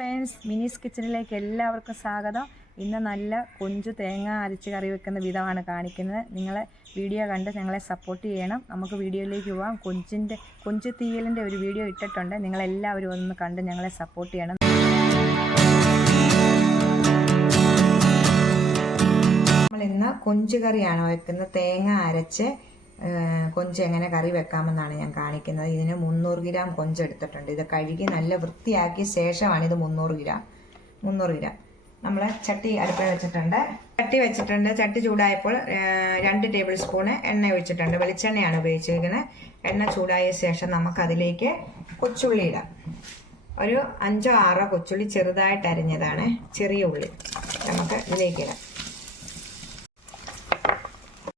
Friends മിനിസ് കിച്ചണിലേക്ക് എല്ലാവർക്കും സ്വാഗതം. ഇന്ന് നല്ല കൊഞ്ചു തേങ്ങ അരച്ച് കറി വെക്കുന്ന വിധമാണ് കാണിക്കുന്നത്. നിങ്ങളെ വീഡിയോ കണ്ട് ഞങ്ങളെ സപ്പോർട്ട് ചെയ്യണം. നമുക്ക് വീഡിയോയിലേക്ക് പോവാം. കൊഞ്ചിന്റെ കൊഞ്ചു തീയലിന്റെ ഒരു വീഡിയോ ഇട്ടിട്ടുണ്ട്. നിങ്ങളെല്ലാവരും ഒന്ന് കണ്ട് ഞങ്ങളെ സപ്പോർട്ട് ചെയ്യണം. നമ്മൾ ഇന്ന് കൊഞ്ച് കറിയാണ് വെക്കുന്നത്. തേങ്ങ അരച്ച് കൊഞ്ച് എങ്ങനെ കറി വെക്കാമെന്നാണ് ഞാൻ കാണിക്കുന്നത്. ഇതിന് മുന്നൂറ് ഗ്രാം കൊഞ്ച് എടുത്തിട്ടുണ്ട്. ഇത് കഴുകി നല്ല വൃത്തിയാക്കിയ ശേഷമാണ് ഇത് മുന്നൂറ് ഗ്രാം. മുന്നൂറ് ഗ്രാം. നമ്മൾ ചട്ടി അടുപ്പിൽ വെച്ചിട്ടുണ്ട്. ചട്ടി വെച്ചിട്ടുണ്ട്. ചട്ടി ചൂടായപ്പോൾ രണ്ട് ടേബിൾ സ്പൂണ് എണ്ണ ഒഴിച്ചിട്ടുണ്ട്. വെളിച്ചെണ്ണയാണ് ഉപയോഗിച്ചിരിക്കുന്നത്. എണ്ണ ചൂടായ ശേഷം നമുക്കതിലേക്ക് കൊച്ചുള്ളി ഇടാം. ഒരു അഞ്ചോ ആറോ കൊച്ചുള്ളി ചെറുതായിട്ട് അരിഞ്ഞതാണ്. ചെറിയ ഉള്ളി നമുക്ക് ഇതിലേക്ക് ഇടാം.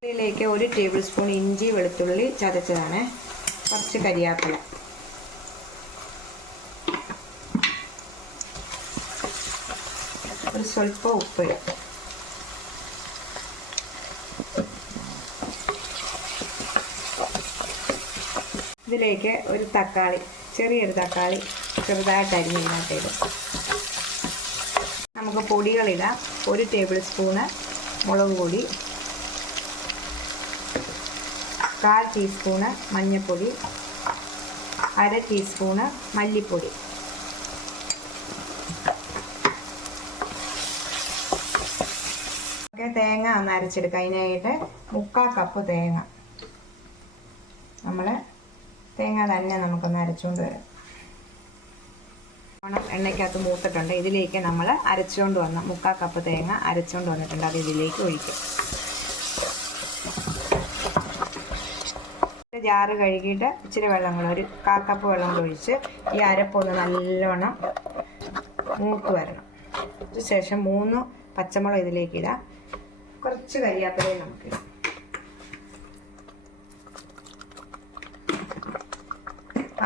ഇതിലേക്ക് ഒരു ടേബിൾ സ്പൂൺ ഇഞ്ചി വെളുത്തുള്ളി ചതച്ചതാണ്. കുറച്ച് കരിയാപ്പില. ഒരു സ്വല്പ ഉപ്പ് ഇതിലേക്ക് ഒരു തക്കാളി ചെറിയൊരു തക്കാളി ചെറുതായിട്ട് അരിഞ്ഞതിനകത്ത് ഇതിനകത്തേക്ക് നമുക്ക് പൊടികളിടാം. ഒരു ടേബിൾ സ്പൂണ് മുളക് പൊടി കാൽ ടീസ്പൂണ് മഞ്ഞൾപ്പൊടി അര ടീസ്പൂണ് മല്ലിപ്പൊടി. ഒക്കെ തേങ്ങ ഒന്ന് അരച്ചെടുക്കുക അതിനായിട്ട് മുക്കാൽ കപ്പ് തേങ്ങ. നമ്മൾ തേങ്ങ തന്നെ നമുക്കൊന്ന് അരച്ചുകൊണ്ട് വരാം. എണ്ണയ്ക്കകത്ത് മൂത്തിട്ടുണ്ട്. ഇതിലേക്ക് നമ്മൾ അരച്ചുകൊണ്ട് വന്ന മുക്കാൽ കപ്പ് തേങ്ങ അരച്ചുകൊണ്ട് വന്നിട്ടുണ്ട്. അത് ഇതിലേക്ക് ഒഴിക്കും. ജാറ് കഴുകിയിട്ട് ഇച്ചിരി വെള്ളം കൂടെ ഒരു കാക്കപ്പ് കപ്പ് വെള്ളം കൂടെ ഒഴിച്ച് ഈ അരപ്പൊന്ന് നല്ലോണം മൂത്ത് വരണം. അതിനുശേഷം മൂന്ന് പച്ചമുളക് ഇതിലേക്ക് ഇടാം. കുറച്ച് കരിയാപ്പിലയും നമുക്ക്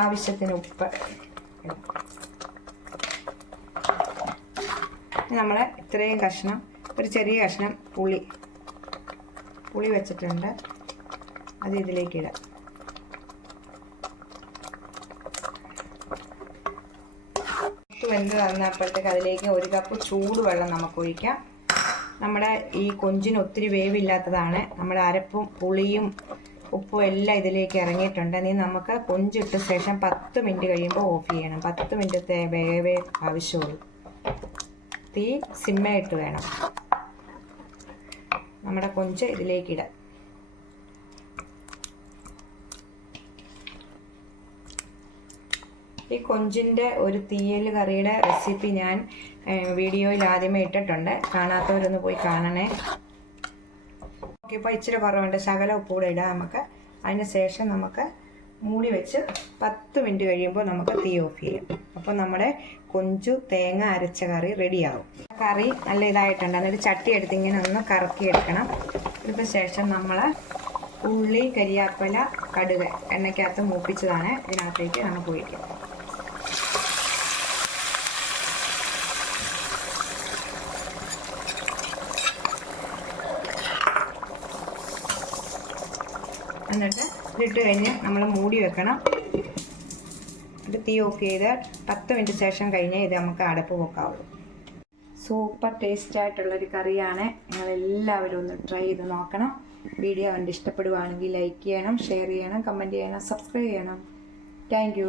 ആവശ്യത്തിന് ഉപ്പ് നമ്മൾ ഇത്രയും കഷ്ണം ഒരു ചെറിയ കഷ്ണം പുളി പുളി വെച്ചിട്ടുണ്ട്. അത് ഇതിലേക്ക് ഇടാം. വെന്ത് വന്നപ്പോഴത്തേക്ക് അതിലേക്ക് ഒരു കപ്പ് ചൂടുവെള്ളം നമുക്ക് ഒഴിക്കാം നമ്മുടെ ഈ കൊഞ്ചിന് ഒത്തിരി വേവില്ലാത്തതാണ്. നമ്മുടെ അരപ്പും പുളിയും ഉപ്പും എല്ലാം ഇതിലേക്ക് ഇറങ്ങിയിട്ടുണ്ട്. ഇനി നമുക്ക് കൊഞ്ചിട്ട ശേഷം പത്ത് മിനിറ്റ് കഴിയുമ്പോൾ ഓഫ് ചെയ്യണം. പത്ത് മിനിറ്റത്തെ വേവേ ആവശ്യമുള്ളൂ. തീ സിമ്മയിട്ട് വേണം. നമ്മുടെ കൊഞ്ച് ഇതിലേക്ക് ഈ കൊഞ്ചിന്റെ ഒരു തീയൽ കറിയുടെ റെസിപ്പി ഞാൻ വീഡിയോയിൽ ആദ്യമേ ഇട്ടിട്ടുണ്ട്. കാണാത്തവരൊന്ന് പോയി കാണണേ. ഓക്കെ ഇപ്പോൾ ഇച്ചിരി കുറവുണ്ട്. ശകല ഉപ്പ് കൂടെ ഇടാം നമുക്ക്. അതിന് ശേഷം നമുക്ക് മൂടി വെച്ച് പത്ത് മിനിറ്റ് കഴിയുമ്പോൾ നമുക്ക് തീ ഓഫ് ചെയ്യാം. അപ്പോൾ നമ്മുടെ കൊഞ്ചു തേങ്ങ അരച്ച കറി റെഡിയാവും. കറി നല്ല ഇതായിട്ടുണ്ട്. എന്നിട്ട് ചട്ടി എടുത്ത് ഇങ്ങനെ ഒന്ന് കറക്കി എടുക്കണം. ഇതിന് ശേഷം നമ്മൾ ഉള്ളി കരിയാപ്പല കടുക് എണ്ണയ്ക്കകത്ത് മൂപ്പിച്ചതാണ്. ഇതിനകത്തേക്ക് നമുക്ക് ഒഴിക്കാം. എന്നിട്ട് ഇതിട്ട് കഴിഞ്ഞ് നമ്മൾ മൂടി വെക്കണം. ഇത് തീ ഓഫ് ചെയ്ത് പത്ത് മിനിറ്റ് ശേഷം കഴിഞ്ഞ് ഇത് നമുക്ക് അടപ്പ് വെക്കാവുള്ളൂ. സൂപ്പർ ടേസ്റ്റ് ആയിട്ടുള്ളൊരു കറിയാണ്. നിങ്ങളെല്ലാവരും ഒന്ന് ട്രൈ ചെയ്ത് നോക്കണം. വീഡിയോ കണ്ട് ഇഷ്ടപ്പെടുവാണെങ്കിൽ ലൈക്ക് ചെയ്യണം ഷെയർ ചെയ്യണം കമന്റ് ചെയ്യണം സബ്സ്ക്രൈബ് ചെയ്യണം. താങ്ക്